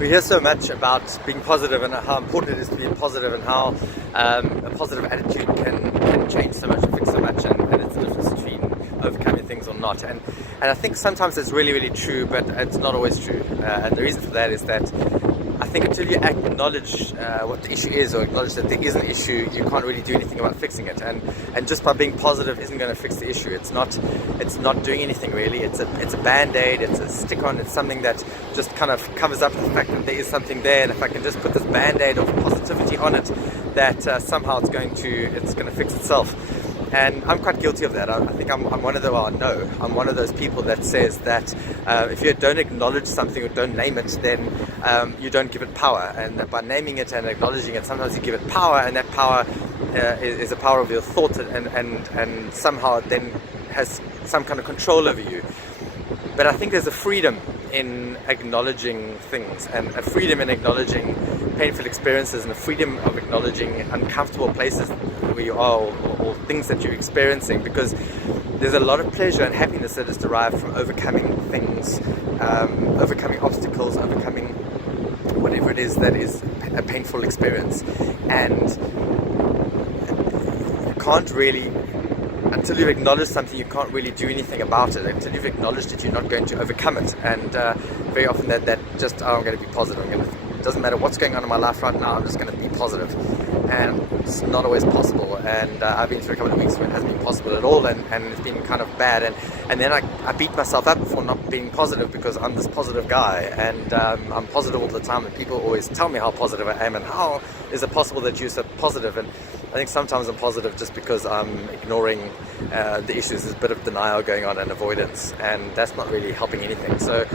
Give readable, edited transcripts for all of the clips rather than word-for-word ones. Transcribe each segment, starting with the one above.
We hear so much about being positive and how important it is to be positive, and how a positive attitude can change so much and fix so much, and it's the difference between overcoming things or not. And I think sometimes it's really, really true, but it's not always true. And the reason for that is that I think until you acknowledge what the issue is, or acknowledge that there is an issue, you can't really do anything about fixing it. And just by being positive isn't going to fix the issue. It's not doing anything really. It's a band-aid. It's a stick-on. It's something that just kind of covers up the fact that there is something there. And if I can just put this band-aid of positivity on it, that somehow it's going to fix itself. And I'm quite guilty of that. I think I'm one of I'm one of those people that says that if you don't acknowledge something or don't name it, then you don't give it power. And that by naming it and acknowledging it, sometimes you give it power, and that power is a power of your thought, and somehow it then has some kind of control over you. But I think there's a freedom in acknowledging things, and a freedom in acknowledging painful experiences, and a freedom of acknowledging uncomfortable places where you are, or things that you're experiencing, because there's a lot of pleasure and happiness that is derived from overcoming things, overcoming obstacles, overcoming whatever it is that is a painful experience. And you can't really, until you've acknowledged something, you can't really do anything about it. Until you've acknowledged it, you're not going to overcome it. And very often that just, I'm going to be positive. It doesn't matter what's going on in my life right now, I'm just going to be positive. And it's not always possible. And I've been through a couple of weeks where it hasn't been possible at all, and it's been kind of bad. And then I beat myself up for not being positive, because I'm this positive guy, and I'm positive all the time, and people always tell me how positive I am, and how is it possible that you're so positive. And I think sometimes I'm positive just because I'm ignoring the issues. There's a bit of denial going on and avoidance, and that's not really helping anything. So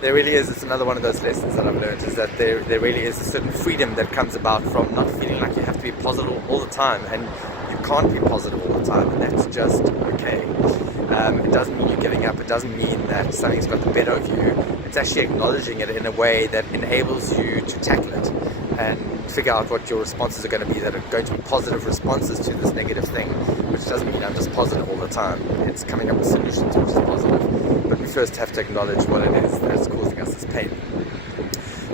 there really is, it's another one of those lessons that I've learned, is that there really is a certain freedom that comes about from not feeling like you have to be positive all the time, and you can't be positive all the time, and that's just okay. It doesn't mean you're giving up. It doesn't mean that something's got the better of you. It's actually acknowledging it in a way that enables you to tackle it and figure out what your responses are going to be, that are going to be positive responses to this negative thing, which doesn't mean I'm just positive all the time. It's coming up with solutions which is positive. But we first have to acknowledge what it is that's causing us this pain.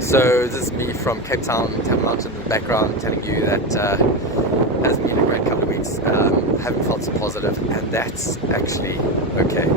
So this is me from Cape Town, Table Mountain in the background, telling you that it has been a great couple of weeks. Haven't felt so positive, and that's actually okay.